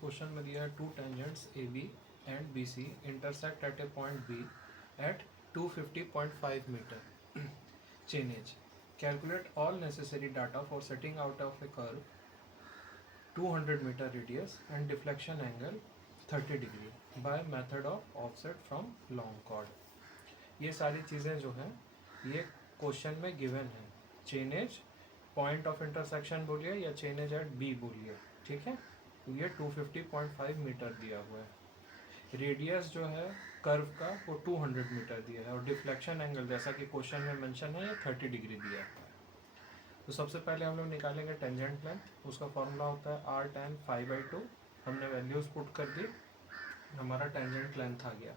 Question में दिया है two tangents A B and B C intersect at a point B at 250.5 metre chainage. Calculate all necessary data for setting out of a curve 200 meter radius and deflection angle 30 degree by method of offset from long chord. ये सारी चीज़ें जो हैं ये question में given है. Chainage point of intersection बोलिए या चेनेज एट बी बोलिए, ठीक है. तो ये 250.5 मीटर दिया हुआ है. रेडियस जो है कर्व का वो 200 मीटर दिया है और डिफ्लेक्शन एंगल जैसा कि क्वेश्चन में मेंशन है ये 30 डिग्री दिया है. तो सबसे पहले हम लोग निकालेंगे टेंजेंट लेंथ. उसका फॉर्मूला होता है r tan phi/2. हमने वैल्यूज पुट कर दी, हमारा टेंजेंट लेंथ आ गया.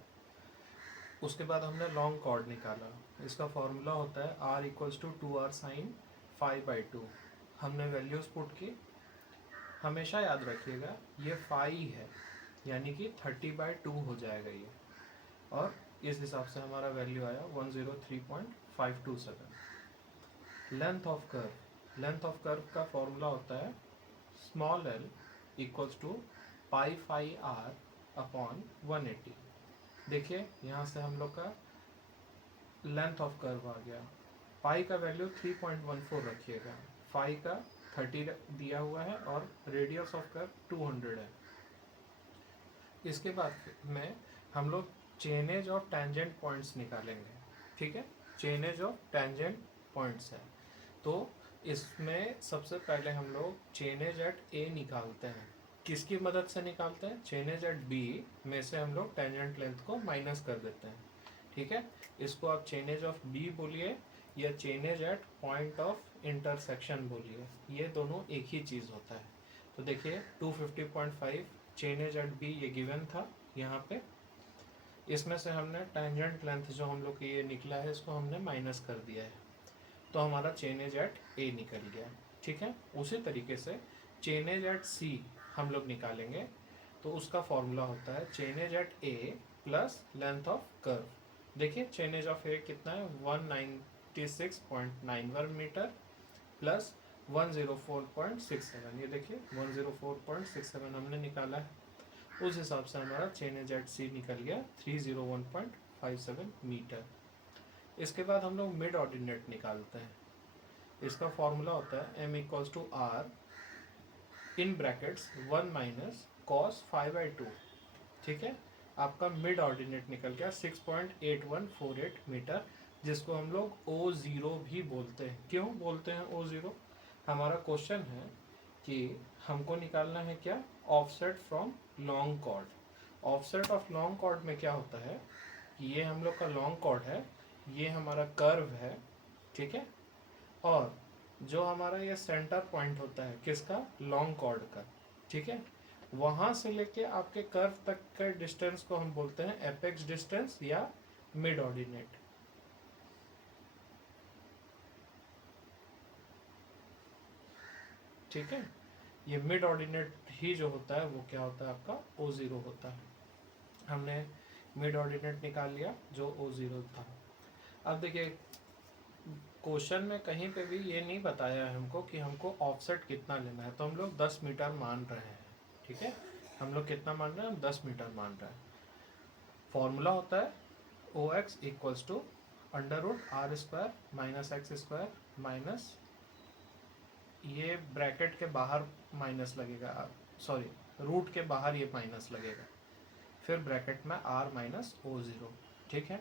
उसके बाद हमने लॉन्ग कॉर्ड निकाला. इसका फॉर्मूला होता है r equals to 2r sin phi/2. हमने वैल्यूज पुट की. हमेशा याद रखिएगा ये फाई है यानी कि 30/2 हो जाएगा ये, और इस हिसाब से हमारा वैल्यू आया 103.527. Length of curve. Length of curve का फॉर्मूला होता है small l equals to pi phi R upon 180. देखिए यहाँ से हम लोग का लेंथ ऑफ कर्व आ गया. पाई का वैल्यू 3.14 रखिएगा, फाई का 30 दिया हुआ है और रेडियस ऑफ कर्व 200 है. इसके बाद में हम लोग चेनेज ऑफ टेंजेंट पॉइंट्स निकालेंगे, ठीक है. चेनेज ऑफ टेंजेंट पॉइंट्स है तो इसमें सबसे पहले हम लोग चेनेज एट ए निकालते हैं. किसकी मदद से निकालते हैं? चेनेज एट बी में से हम लोग टेंजेंट लेंथ को माइनस कर देते हैं, ठीक है. इसको आप चेनेज ऑफ बी बोलिए या chainage at point of intersection बोलिए, ये दोनों एक ही चीज़ होता है. तो देखिए 250.5 चेनेज एट बी ये गिवन था यहाँ पे. इसमें से हमने टेंजेंट लेंथ जो हम लोग ये निकला है इसको हमने माइनस कर दिया है, तो हमारा चेनेज एट ए निकल गया, ठीक है. उसी तरीके से चेनेज एट सी हम लोग निकालेंगे. तो उसका फॉर्मूला होता है chainage at A plus length of curve. देखिए चेनेज ऑफ ए कितना है 196.91 मीटर प्लस 104.67. ये देखिए 104.67 हमने निकाला है. उस हिसाब से हमारा चेनेज एट सी निकल गया 301.57 मीटर. इसके बाद हम लोग मिड ऑर्डिनेट निकालते हैं. इसका फॉर्मूला होता है m equals to r in brackets 1 minus cos 5/2, ठीक है. आपका मिड ऑर्डिनेट निकल गया 6.8148 मीटर, जिसको हम लोग O0 भी बोलते हैं. क्यों बोलते हैं O0? हमारा क्वेश्चन है कि हमको निकालना है क्या? Offset from long chord. Offset of long chord में क्या होता है कि ये हम लोग का लॉन्ग कॉर्ड है, ये हमारा कर्व है, ठीक है. और जो हमारा ये सेंटर पॉइंट होता है किसका? लॉन्ग कॉर्ड का, ठीक है. वहाँ से लेके आपके कर्व तक के डिस्टेंस को हम बोलते हैं एपेक्स डिस्टेंस या मिड ऑर्डिनेट. ठीक है. ये मिड ऑर्डिनेट ही जो होता है वो क्या होता है? आपका O0 होता है. हमने मिड ऑर्डिनेट निकाल लिया जो O0 था. अब देखिए क्वेश्चन में कहीं पे भी ये नहीं बताया है हमको कि हमको ऑफसेट कितना लेना है, तो हम लोग 10 मीटर मान रहे हैं, ठीक है. हम लोग कितना मान रहे हैं? हम 10 मीटर मान रहे हैं. फॉर्मूला होता है OX equals to √r² minus x² minus ये ब्रैकेट के बाहर माइनस लगेगा, सॉरी रूट के बाहर ये माइनस लगेगा, फिर ब्रैकेट में r माइनस O0, ठीक है.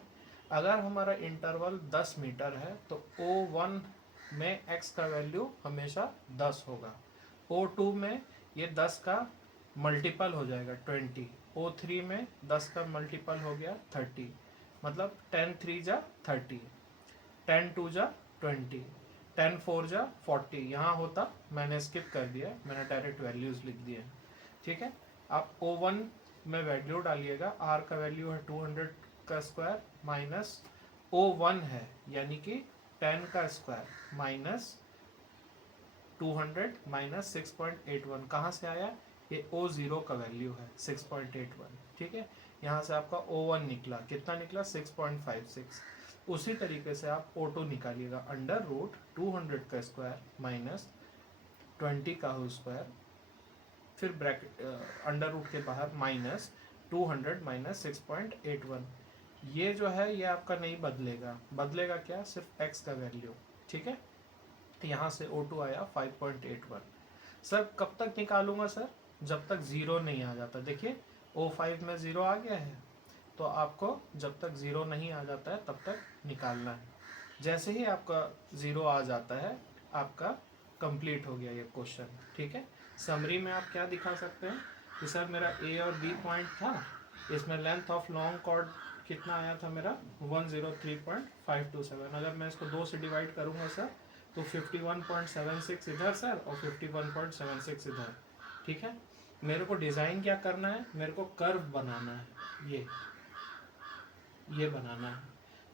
अगर हमारा इंटरवल 10 मीटर है तो O1 में x का वैल्यू हमेशा 10 होगा. O2 में ये 10 का मल्टीपल हो जाएगा 20. O3 में 10 का मल्टीपल हो गया 30, मतलब 10 3 जा 30, 10 2 जा 20, 10 4 जा 40. यहाँ होता मैंने स्किप कर दिया, मैंने डायरेक्ट वैल्यूज लिख दिए, ठीक है. आप O1 में वैल्यू डालिएगा, r का वैल्यू है 200 का स्क्वायर माइनस O1 है यानी कि 10 का स्क्वायर माइनस 200 माइनस 6.81. कहाँ से आया? ये O0 का वैल्यू है 6.81, ठीक है. यहाँ से आपका O1 निकला, कितना निकला? 6.56. उसी तरीके से आप O2 निकालिएगा, √200 का स्क्वायर माइनस 20 का होल स्क्वायर, फिर ब्रैकेट अंडर रूट के बाहर माइनस 200 माइनस 6.81। ये जो है ये आपका नहीं बदलेगा, बदलेगा क्या, सिर्फ x का वैल्यू। ठीक है, यहाँ से O2 आया 5.81। सर कब तक निकालूंगा सर, जब तक ज़ीरो नहीं आ जाता। देखिए O5 में ज़ीरो आ गया है, तो आपको जब तक ज़ीरो नहीं आ जाता है तब तक निकालना है। जैसे ही आपका ज़ीरो आ जाता है आपका कंप्लीट हो गया ये क्वेश्चन। ठीक है, समरी में आप क्या दिखा सकते हैं कि सर मेरा ए और बी पॉइंट था, इसमें लेंथ ऑफ लॉन्ग कॉर्ड कितना आया था मेरा 103.527। अगर मैं इसको 2 से डिवाइड करूंगा सर तो 51.76 इधर सर और 51.76 इधर। ठीक है, मेरे को डिज़ाइन क्या करना है, मेरे को कर्व बनाना है, ये बनाना है।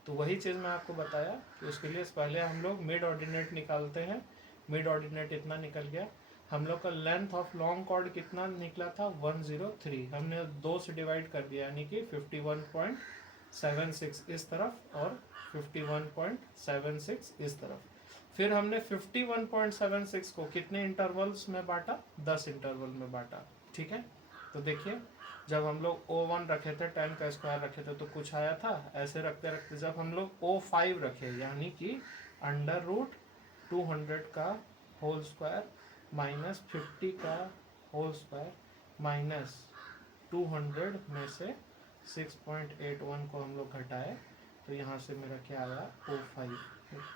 तो वही चीज़ मैं आपको बताया कि उसके लिए पहले हम लोग मिड ऑर्डिनेट निकालते हैं। मिड ऑर्डिनेट इतना निकल गया, हम लोग का लेंथ ऑफ लॉन्ग कॉर्ड कितना निकला था 103, हमने 2 से डिवाइड कर दिया यानी कि 51.76 इस तरफ और 51.76 इस तरफ। फिर हमने 51.76 को कितने इंटरवल्स में बांटा, 10 इंटरवल में बांटा। ठीक है, तो देखिए जब हम लोग O1 रखे थे 10 का स्क्वायर रखे थे तो कुछ आया था, ऐसे रखते रखते जब हम लोग O5 रखे यानी कि अंडर रूट 200 का होल स्क्वायर माइनस 50 का होल स्क्वायर माइनस 200 में से 6.81 को हम लोग घटाए तो यहाँ से मेरा क्या आया O5,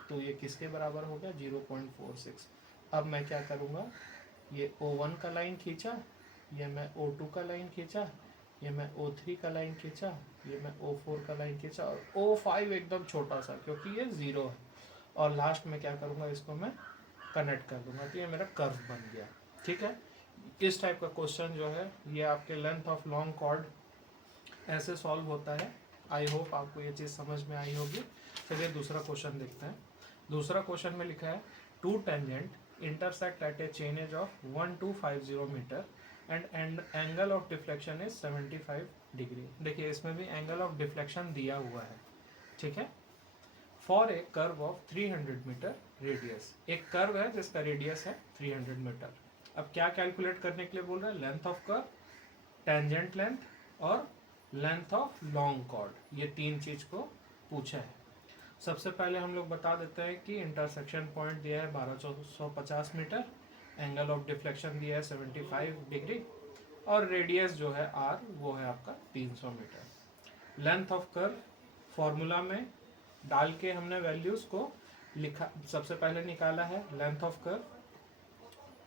तो ये किसके बराबर हो गया 0.46। अब मैं क्या करूँगा, ये O1 का लाइन खींचा, ये मैं O2 का लाइन खींचा, ये मैं O3 का लाइन खींचा, ये मैं O4 का लाइन खींचा और O5 एकदम छोटा सा क्योंकि ये ज़ीरो है। और लास्ट में क्या करूँगा, इसको मैं कनेक्ट कर दूंगा तो ये मेरा कर्व बन गया। ठीक है, इस टाइप का क्वेश्चन जो है ये आपके लेंथ ऑफ लॉन्ग कॉर्ड ऐसे सॉल्व होता है। आई होप आपको ये चीज़ समझ में आई होगी। चलिए दूसरा क्वेश्चन देखते हैं। दूसरा क्वेश्चन में लिखा है two tangent intersect at a chainage of 1250 metre and angle of deflection is 75 degree. देखिए इसमें भी एंगल ऑफ डिफ्लेक्शन दिया हुआ है। ठीक है, for a curve of 300 metre radius, एक कर्व है जिसका रेडियस है 300 मीटर। अब क्या कैलकुलेट करने के लिए बोल रहा है, length of curve, tangent length और लेंथ ऑफ लॉन्ग कॉर्ड, ये तीन चीज को पूछा है। सबसे पहले हम लोग बता देते हैं कि इंटरसेक्शन पॉइंट दिया है 1250 मीटर, एंगल ऑफ डिफ्लेक्शन दिया है 75 डिग्री और रेडियस जो है r वो है आपका 300 metre. Length of curve formula में डाल के हमने वैल्यूज को लिखा, सबसे पहले निकाला है length of curve,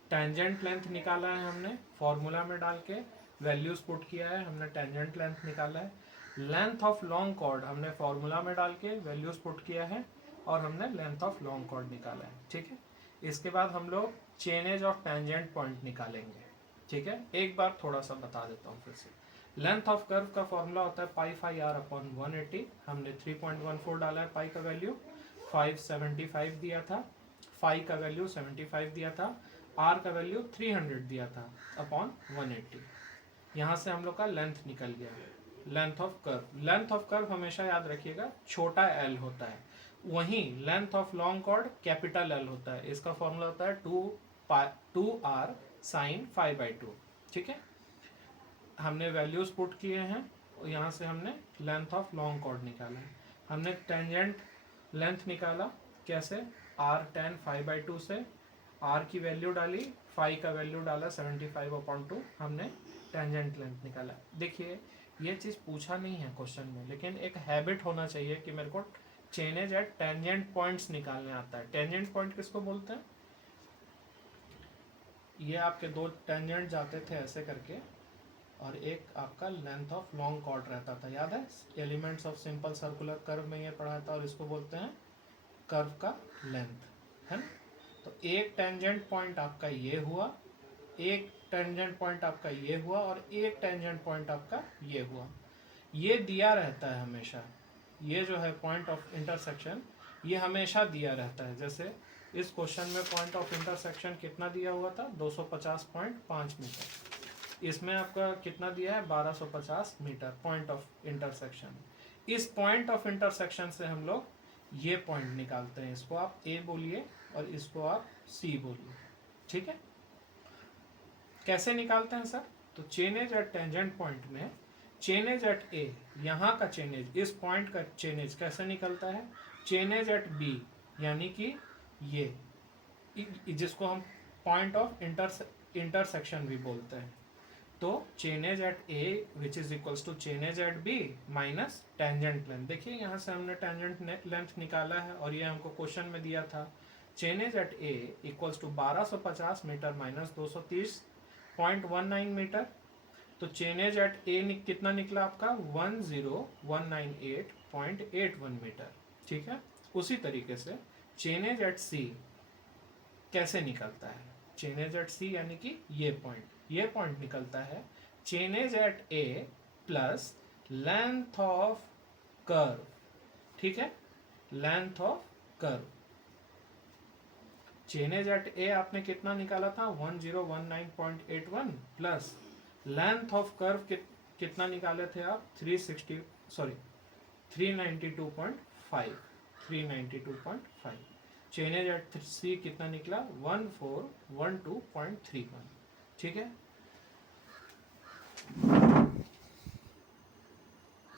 tangent length निकाला है हमने फॉर्मूला में डाल के, वैल्यूज पुट किया है हमने, टेंजेंट लेंथ निकाला है। लेंथ ऑफ लॉन्ग कॉर्ड हमने फॉर्मूला में डाल के वैल्यूज पुट किया है और हमने लेंथ ऑफ लॉन्ग कॉर्ड निकाला है। ठीक है, इसके बाद हम लोग चेनेज ऑफ टेंजेंट पॉइंट निकालेंगे। ठीक है, एक बार थोड़ा सा बता देता हूँ फिर से। लेंथ ऑफ कर्व का फॉर्मूला होता है पाई फाई आर अपॉन 180, हमने 3.14 डाला है पाई का वैल्यू, 575 दिया था, फाई का वैल्यू 75 दिया था, आर का वैल्यू 300 दिया था अपॉन 180। यहाँ से हम लोग का लेंथ निकल गया, length of curve. Length of curve हमेशा याद रखिएगा छोटा एल होता है, वहीं length of long chord capital L होता है। इसका फॉर्मूला होता है 2r साइन 5/2। ठीक है, हमने वैल्यूज पुट किए हैं और यहाँ से हमने लेंथ ऑफ लॉन्ग कॉर्ड निकाला है। हमने टेंजेंट लेंथ निकाला कैसे, r tan 5/2 से r की वैल्यू डाली, फाई का वैल्यू डाला 75/2, हमने टेंजेंट लेंथ निकाला। देखिए ये चीज़ पूछा नहीं है क्वेश्चन में, लेकिन एक हैबिट होना चाहिए कि मेरे को चेनेज एट टेंजेंट पॉइंट्स निकालने आता है। टेंजेंट पॉइंट किसको बोलते हैं, ये आपके दो टेंजेंट जाते थे ऐसे करके और एक आपका लेंथ ऑफ लॉन्ग कॉर्ड रहता था, याद है, elements of simple circular curve में ये पढ़ा था और इसको बोलते हैं कर्व का लेंथ, है ना। तो एक टेंजेंट पॉइंट आपका ये हुआ, एक टेंजेंट पॉइंट आपका ये हुआ और एक टेंजेंट पॉइंट आपका ये हुआ। ये दिया रहता है हमेशा, ये जो है पॉइंट ऑफ इंटरसेक्शन ये हमेशा दिया रहता है। जैसे इस क्वेश्चन में पॉइंट ऑफ इंटरसेक्शन कितना दिया हुआ था 250.5 मीटर, इसमें आपका कितना दिया है 1250 मीटर पॉइंट ऑफ इंटरसेक्शन। इस पॉइंट ऑफ इंटरसेक्शन से हम लोग ये पॉइंट निकालते हैं, इसको आप ए बोलिए और इसको आप सी बोलिए। ठीक है, कैसे निकालते हैं सर? तो chain as at tangent point में चेन एज एट ए, यहाँ का चेन एज, इस पॉइंट का चेन एज कैसे निकलता है? चेन एज एट बी, यानी कि ये जिसको हम पॉइंट ऑफ इंटरसेक्शन भी बोलते हैं। तो chain as at A which is equals to chain as at B minus tangent length. देखिए यहाँ से हमने टेंजेंट लेंथ निकाला है और ये हमको क्वेश्चन में दिया था। Chain as at A equals to 1250 metre minus 230.19 metre. तो चेन एज एट ए कितना निकला आपका? 10198.81 मीटर। ठीक है। उसी तरीके से चेन एज एट सी कैसे निकलता है? चेन एज एट सी यानी कि ये पॉइंट निकलता है chain as at A plus length of curve. ठीक है, length of curve. Chain as at A आपने कितना निकाला था? 1019.81 प्लस लेंथ ऑफ कर्व कितना निकाले थे आप? 392.5। चेन एज एट सी कितना निकला? 1412.31। ठीक है।